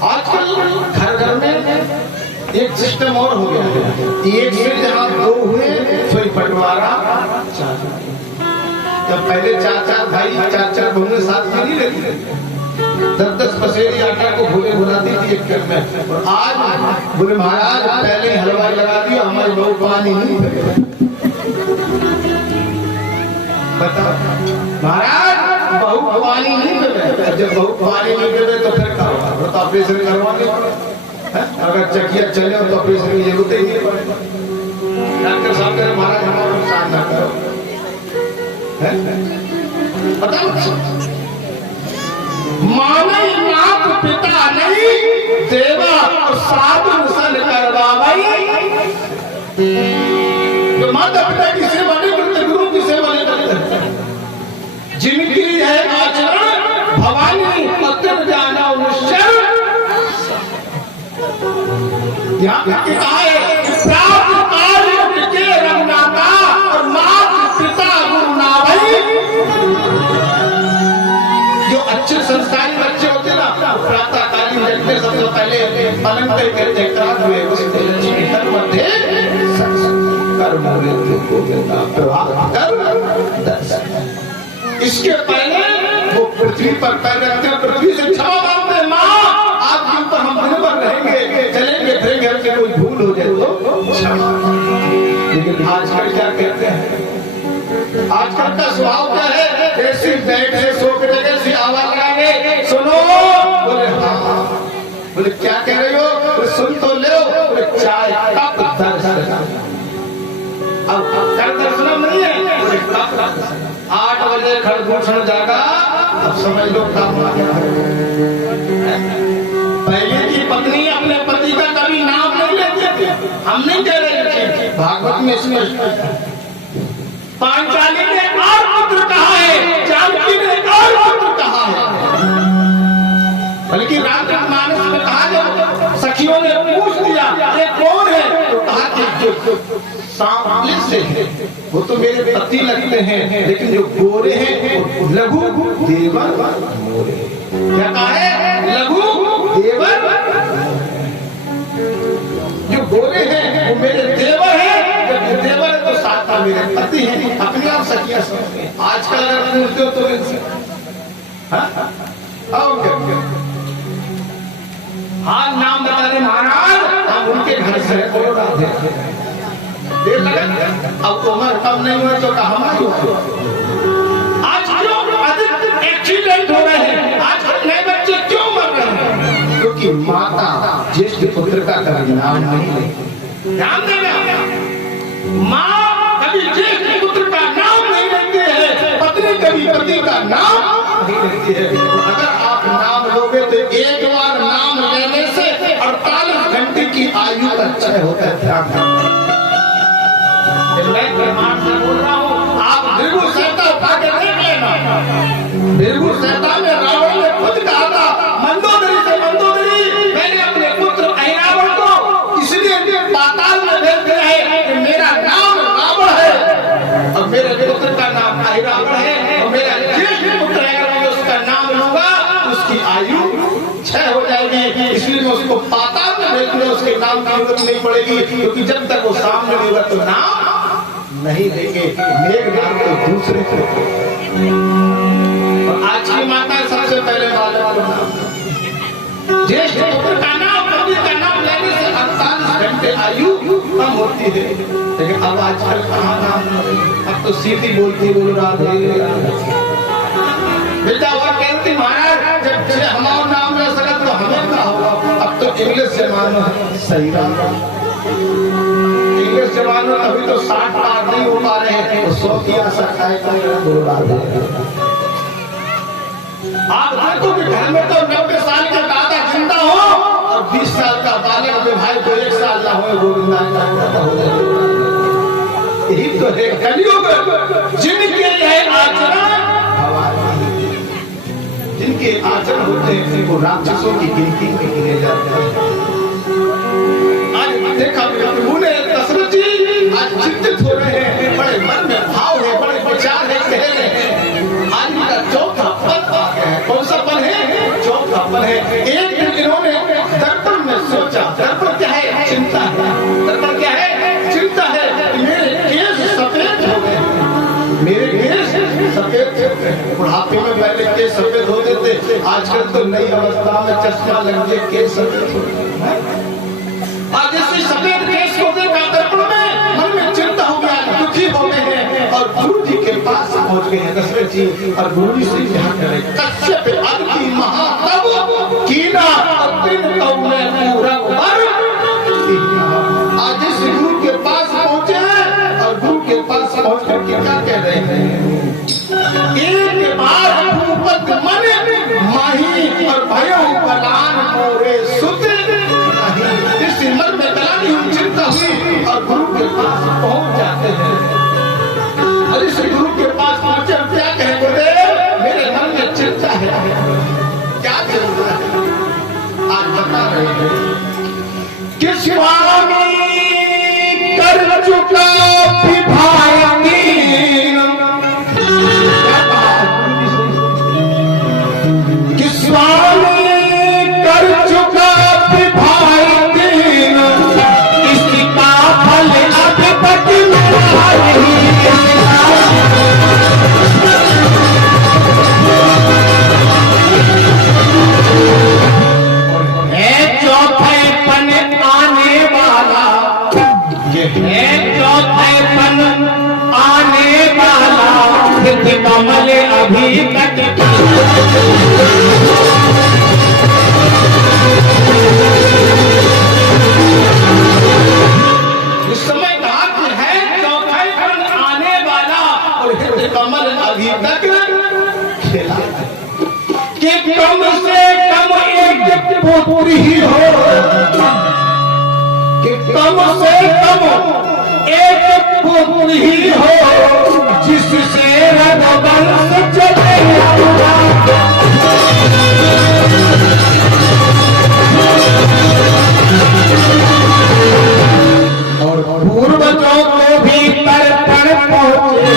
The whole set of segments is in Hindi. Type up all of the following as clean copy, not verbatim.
आजकल घर घर में एक सिस्टम और हो गया है, एक से जहाँ दो हुए फिर बंटवारा। जब पहले 4-4 भाई 4-4 बहुएं साथ में नहीं रहती थी, 10-10 पसेरी आटा को भूले बुलाती थी एक घर में। और आज बोले महाराज पहले हलवा लगा दिया, हमारी बहू पानी नहीं भरेगा। बताओ महाराज बहू पानी नहीं भरे, जब बहू पानी नहीं भरे तो फिर क्या होगा? तो ऑपरेशन करवाने पड़ेगा। अगर चकिया चले तो ऑपरेशन की जरूरत ही नहीं पड़ेगी। डॉक्टर साहब कह महाराज हमारा नुकसान ना करो। बताओ माने नाथ पिता नहीं देवा और साधु सन करवाई। जो माता पिता की सेवा नहीं करते, गुरु की सेवा नहीं करते, जिनकी है आचरण भवानी पत्र जाना निश्चय। यहाँ के कहा है प्राप्त कार्य के रंगनाथा और माता पिता गुरु नावई। जो अच्छे संस्कारी बच्चे होते ना, प्रातः कालीन जगते सबसे पहले पलंग पे करते काट हुए उसके लक्ष्मी कर मध्य कर्म मृत्यु को देता प्रभाव कर दर्शन। इसके पहले वो पृथ्वी पर पैर रखते, पृथ्वी से क्षमा मांगते, माँ आपके ऊपर हम निर्भर रहेंगे, चलेंगे फिरेंगे, हमसे कोई भूल हो जाए तो क्षमा। लेकिन आजकल क्या कहते हैं? आजकल का स्वभाव क्या है? ऐसी बैठ से सो के जैसी आवाज लगाएंगे, सुनो। बोले हाँ। बोले क्या कह रहे हो? बोले सुन तो लो। बोले चाय कप दर्शन। अब कर दर्शन नहीं है, बोले कप दर्शन। 8 बजे खरगोशण जागा, अब समझ लो काम आ गया। पहले की पत्नी अपने पति का कभी नाम नहीं लेती थी। हम नहीं कह रहे, भागवत में इसमें पांचाली ने और पुत्र कहा है, जानकी ने और पुत्र कहा है। बल्कि रामचरितमानस में कहा, जब सखियों ने पूछ दिया ये कौन है, तो कहा कि जो सांवले से है वो तो मेरे पति लगते हैं, लेकिन जो गोरे हैं वो लघु देवर मोरे। क्या कहा है? लघु देवर। जो गोरे हैं वो मेरे देवर हैं, जब देवर है तो साथ में मेरे पति हैं। अपने आप सखिया समझते। आजकल अगर पूछते हो तो इनसे हाँ नाम बता रहे महाराज, हम उनके घर से बोलो राधे। देर लगा, अब उम्र कम नहीं हुआ तो कहा हमारी। आज क्यों अधिक एक्सीडेंट हो रहे हैं? आज नए बच्चे क्यों मर रहे हैं? क्योंकि माता ज्येष्ठ पुत्र का कभी नाम नहीं लेती। ध्यान देना, माँ कभी ज्येष्ठ पुत्र का नाम नहीं लेती है, पत्नी कभी पति का नाम नहीं लेती है। अगर आप नाम लोगे तो एक बार नाम लेने से 48 घंटे की आयु का क्षय होता है। ध्यान मैं प्रमाण से बोल रहा हूँ, आप भृगु संहिता उठा के देख लेना। भृगु संहिता में रावण ने खुद कहा था मंदोदरी से, मंदोदरी मैंने अपने पुत्र अहिरावण को इसलिए पाताल में भेज दिया है कि मेरा नाम रावण है और मेरे पुत्र का नाम अहिरावण है, और मेरा ज्येष्ठ पुत्र है, अगर मैं उसका नाम लूंगा उसकी आयु क्षय हो जाएगी। इसलिए मैं उसको पाताल में भेज दिया, उसके नाम की जरूरत नहीं पड़ेगी, क्योंकि जब तक वो सामने होगा तो नाम नहीं देंगे। मेघनाथ तो दूसरे को। और आज की माता सबसे पहले बालक को नाम, ज्येष्ठ पुत्र का नाम, पति का नाम लेने से 48 घंटे आयु कम होती है। लेकिन अब आजकल कहाँ नाम, अब तो सीधी बोलती, बोल राधे बेटा। वह कहती महाराज जब हमारा नाम ले सकत तो हमें क्या होगा? अब तो इंग्लिश जमाना सही रहा, इंग्लिश जमाना अभी तो 60 पार नहीं हो पा रहे हैं, तो 100 की आशा खाए आप देखो कि घर में तो 90 साल का दादा जिंदा हो और 20 साल का बालक में भाई को 1 साल ना हो, गोविंदा हो जाए। यही तो है कलियुग। जिनके यह आचरण, जिनके आचरण होते हैं वो राक्षसों की गिनती में गिने जाते हैं। आज देखा प्रभु ने दशरथ जी आज चिंतित हो रहे हैं, बड़े मन में भाव है, बड़े विचार है, कह रहे हैं। आज इनका चौथा पद आ गया है। कौन सा पद है? चौथा पद है। एक दिन इन्होंने आजकल तो नई अवस्था में चश्मा लग गए केस आज जैसे सफेद केस को देखा दर्पण में मन में चिंता हो गया, दुखी हो गए हैं और गुरु जी के पास पहुंच गए हैं दशरथ जी। और गुरु जी से क्या करें? कश्यप अदिति महातव कीना अत्रिन तव में पूरा उमर। आज इस गुरु के पास पहुंचे हैं और गुरु के पास पहुंच करके क्या कह रहे हैं? एक बार भूपत मन माही और भयो बलान मोरे सुत। इस हिम्मत में बलानी हुई चिंता हुई और गुरु के पास पहुंच जाते हैं। और इस गुरु के पास पहुंचे और क्या कहे? गुरुदेव मेरे मन में चिंता है, क्या चिंता है? आज बता रहे हैं कि स्वामी कर चुका विभायनी। कि स्वामी कर चुका विभायनी, इसका फल अब तक मिला नहीं। कमल अभी तक इस समय कहा कि है चौथाई पन आने वाला और हृदय कमल अभी तक खिला। कि कम से कम एक पुत्र ही हो, कि कम से कम एक पुत्र ही हो जिससे रघुवंश चले। और पूर्वजों को भी तर्पण पहुंचे,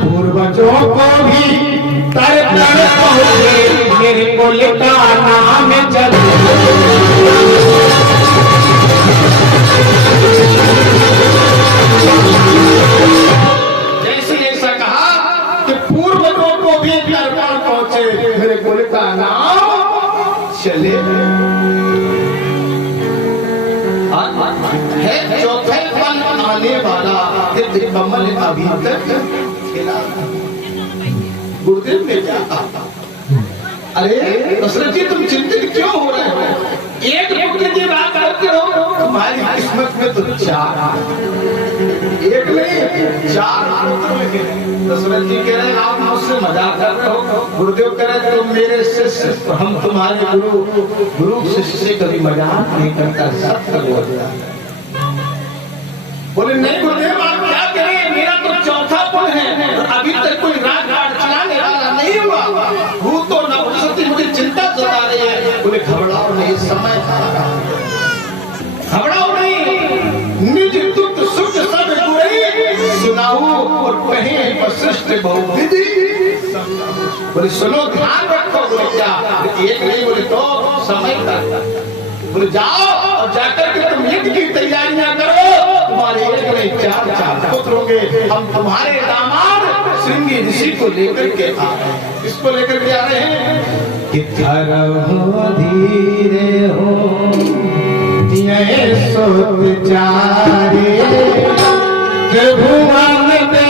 पूर्वजों को भी तर्पण पहुंचे, मेरे कुल का नाम चले। जैसे ऐसा कहा कि पूर्वजों को भी तर्पण पहुंचे, मेरे कुल का नाम चले। है चौथे पल आने वाला, कमल अभी तक खिला। गुरुदेव ने क्या कहा? अरे दशरथ जी तुम चिंतित क्यों हो रहे हो? एक पुत्र की बात करते हो, तुम्हारी किस्मत में तो चार, एक नहीं चार पुत्र लगे। दशरथ जी कह रहे आप मुझसे मजाक कर रहे हो। गुरुदेव कह रहे तुम मेरे शिष्य, हम तुम्हारे गुरु, गुरु शिष्य से कभी मजाक नहीं करता, सत्य बोलता है। बोले नहीं गुरुदेव आप क्या करें, मेरा तो चौथा पुत्र है, अभी तक कोई राजघाट चलाने वाला नहीं हुआ। वो तो नपुंसकती मुझे चिंता सता रही है। बोले घबराओ नहीं, समय घबराओ नहीं, निज तुत सुख सब गुरई सुनाऊ और कहीं वशिष्ठ बहुविधि। बोले सुनो ध्यान रखो। बोले क्या? एक नहीं, बोले तो समय तक। बोले जाओ और जाकर के तुम यज्ञ की तैयारियां करो, तुम्हारे एक नहीं चार चार पुत्र होंगे। हम तुम्हारे दामाद श्रृंगी ऋषि को लेकर के आ रहे हैं। किसको लेकर के आ रहे हैं? कि धीरे हो सोच चारे, भुवन दे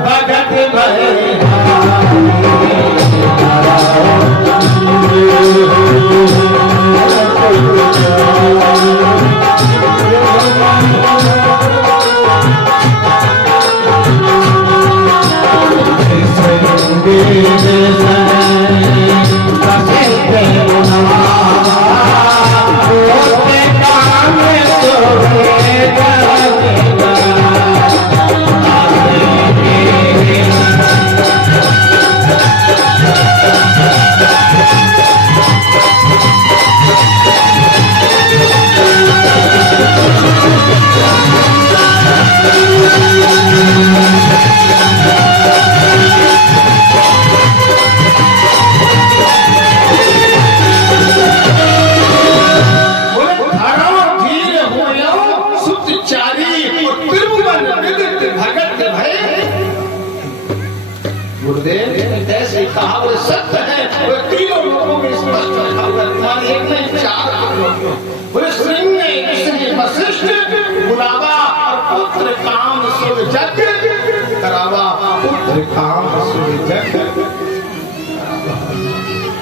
भगत भय। Oh वशिष्ठ बुलावा और पुत्र काम सुन जग करावा, पुत्र काम सुन जग।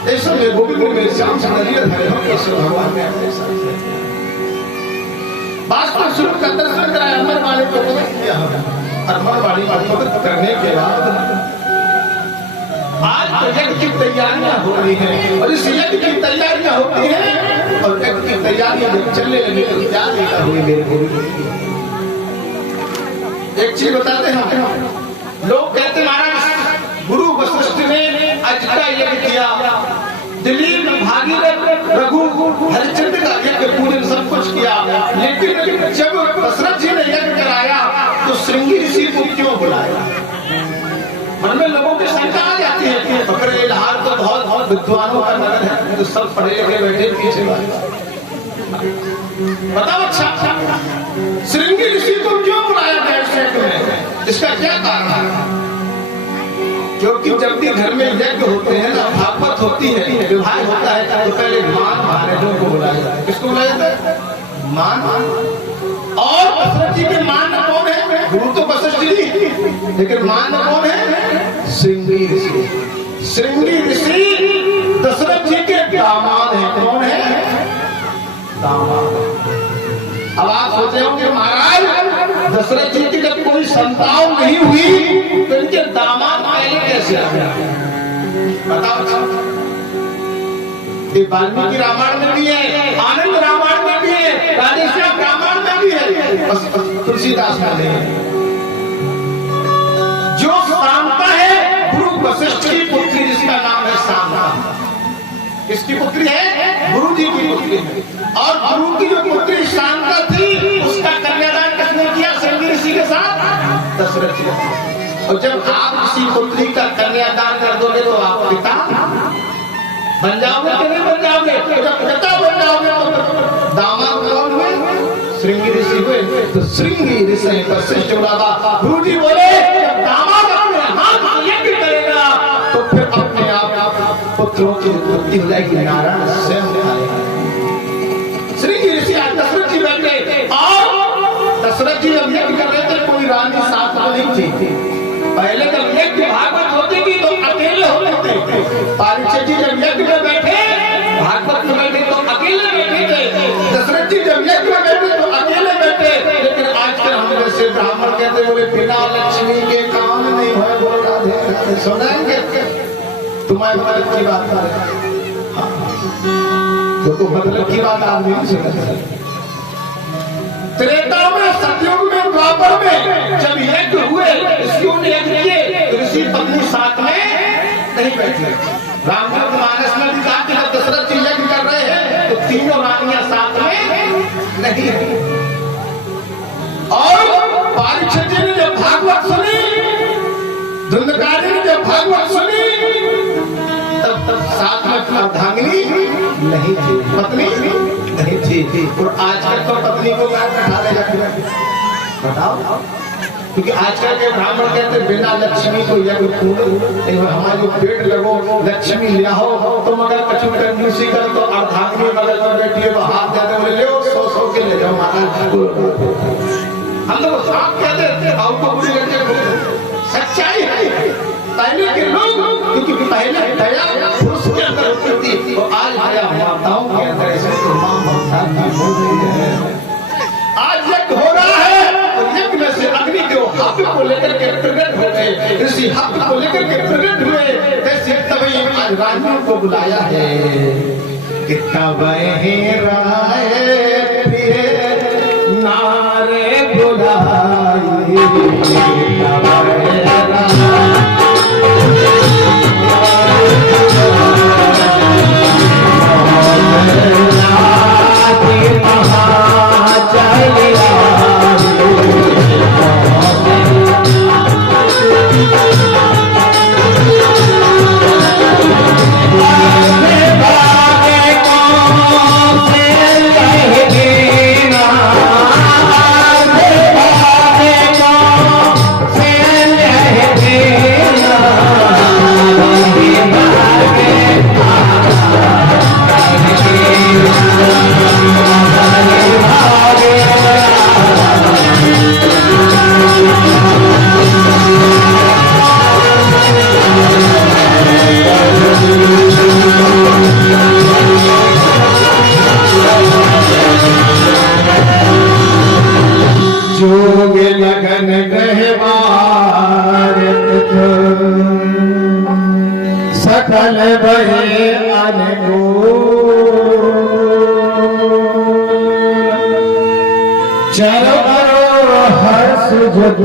ऐसा में गोविंद में श्याम सुंदर धरे हो कृष्ण भगवान ने अपने साथ वास्तव स्वरूप का दर्शन कराया। अमर वाणी को पवित्र किया, अमर वाणी को पवित्र करने के बाद आज तो यज्ञ की तैयारियां हो रही हैं, और इस यज्ञ की तैयारियां होती हैं और यज्ञ की तैयारियां जब चलने लगी तो क्या देखा हुई मेरे गुरु। एक चीज बताते हैं, लोग कहते महाराज गुरु वशिष्ठ ने आज का यज्ञ किया, दिलीप भागीरथ रघु हरिश्चंद्र का यज्ञ पूजन सब कुछ किया, लेकिन जब दशरथ जी ने यज्ञ कराया तो श्रृंगी ऋषि को क्यों बुलाया? मन में लोगों की शंका आ जाती है कि बकरे इलाहार तो बहुत बहुत विद्वानों का नगर है, तो सब पढ़े लिखे बैठे पीछे बताओ। अच्छा श्रृंगी ऋषि को क्यों बुलाया गया इस यज्ञ में? इसका क्या कारण है? क्योंकि जब भी घर में यज्ञ होते हैं ना, भागवत होती है, विवाह होता है, तो पहले मान महाराजों को बुलाया जाता है। किसको बुलाया जाता है? मान। और दशरथ जी के मान कौन है? गुरु तो वशिष्ठ जी, लेकिन मान कौन है? श्रृंगी ऋषि। श्रृंगी ऋषि दशरथ जी के दामाद हैं। कौन है? दामाद। अब आप सोचे होंगे महाराज दशरथ जी की जब कोई संतान नहीं हुई तो इनके दामाद पहले कैसे आ गया? बताओ। ये वाल्मीकि रामायण में भी है, आनंद रामायण में भी है, राधेश्याम रामायण में भी है, तुलसीदास में नहीं है। जो शांता है गुरु वशिष्ठ की पुत्री, जिसका नाम है शांता। किसकी पुत्री है? गुरु जी की पुत्री है। और गुरु की जो पुत्री शांता थी उसका कन्यादान किसने किया? श्रृंगी ऋषि के साथ दशरथ जी। और जब आप किसी पुत्री का कन्यादान कर दोगे तो आप पिता बन जाओगे कि नहीं बन जाओगे? जब पिता बन जाओगे तो दामाद कौन हुए? श्रृंगी ऋषि हुए। तो श्रृंगी ऋषि वशिष्ठ बुलावा। गुरु जी बोले जब दामाद अपने हाथ यज्ञ करेगा तो फिर अपने आप पुत्रों की उत्पत्ति हो जाएगी, नारायण स्वयं आएगा। श्रृंगी ऋषि आज दशरथ जी बैठे, और दशरथ जी जब यज्ञ कर रहे थे कोई रानी साथ में नहीं थी। पहले जब यज्ञ भागवत होती थी तो अकेले होते थे। परीक्षित जी जब यज्ञ में बैठे, भागवत में बैठे तो अकेले बैठे थे। दशरथ जी जब यज्ञ में बैठे तो अकेले बैठे। लेकिन आजकल हम जैसे ब्राह्मण कहते बोले बिना लक्ष्मी के काम नहीं है, बोल राधे सुनाएंगे तुम्हारे मतलब की बात तो मतलब की बात आप नहीं सुना। त्रेता में, सतयुग में, द्वापर में जब यज्ञ हुए, ऋषियों ने यज्ञ किए, ऋषि पत्नी साथ में नहीं बैठे। रामचरितमानस में भी कहा कि जब दशरथ जी यज्ञ कर रहे हैं तो तीनों रानियां साथ में नहीं है। और परीक्षित जी ने जब भागवत सुनी, धुंधकारी ने जब भागवत सुनी, तब साथ में अर्धांगिनी नहीं थी, पत्नी नहीं थी। और आजकल तो पत्नी को गाय बैठा ले जाती है। बताओ, क्योंकि आजकल के ब्राह्मण कहते बिना लक्ष्मी को यज्ञ पूर्ण, हमारे पेट लगो लक्ष्मी लिया हो तुम अगर कछु कंजूसी कर तो अर्धांगिनी बगल में बैठी है, हाथ देते बोले ले 100 के ले जाओ महाराज। हम लोग साफ कहते और तो बुरी लड़के सच्चाई है। पहले के लोग, क्योंकि पहले दया पुरुष के अंदर होती थी और आज दया माताओं के अंदर, इसलिए मां ममता की हो रही है। आज यज्ञ हो रहा है तो यज्ञ में से अग्निदेव हव्य को लेकर के प्रकट हो गए, इसी हव्य को लेकर के प्रकट हुए। ऐसे तभी आज रानियों को बुलाया है कि तब राय प्रिय नारे बुलाए, सकल भये अनुकूल चलो करो हर्ष जग